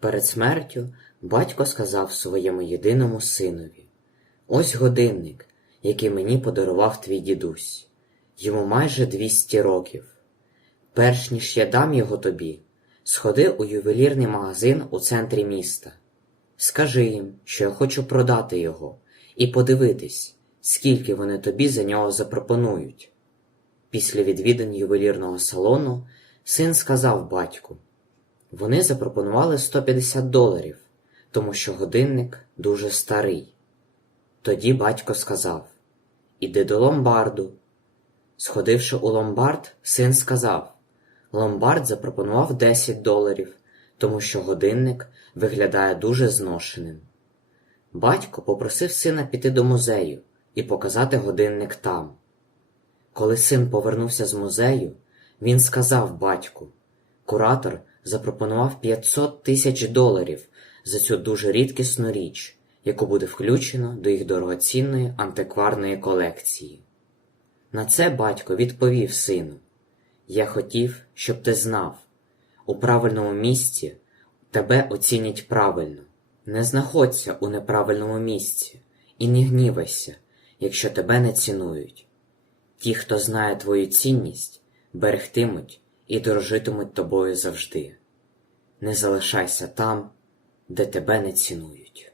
Перед смертю батько сказав своєму єдиному синові: Ось годинник, який мені подарував твій дідусь. Йому майже 200 років. Перш ніж я дам його тобі, сходи у ювелірний магазин у центрі міста. Скажи їм, що я хочу продати його, і подивитись, скільки вони тобі за нього запропонують. Після відвідин ювелірного салону син сказав батьку: вони запропонували 150 доларів, тому що годинник дуже старий. Тоді батько сказав: Іди до ломбарду. Сходивши у ломбард, син сказав: Ломбард запропонував 10 доларів, тому що годинник виглядає дуже зношеним. Батько попросив сина піти до музею і показати годинник там. Коли син повернувся з музею, він сказав батьку: Куратор запропонував 500 тисяч доларів за цю дуже рідкісну річ, яку буде включено до їх дорогоцінної антикварної колекції. На це батько відповів сину: Я хотів, щоб ти знав, у правильному місці тебе оцінять правильно. Не знаходься у неправильному місці і не гнівайся, якщо тебе не цінують. Ті, хто знає твою цінність, берегтимуть і дорожитимуть тобою завжди. Не залишайся там, де тебе не цінують.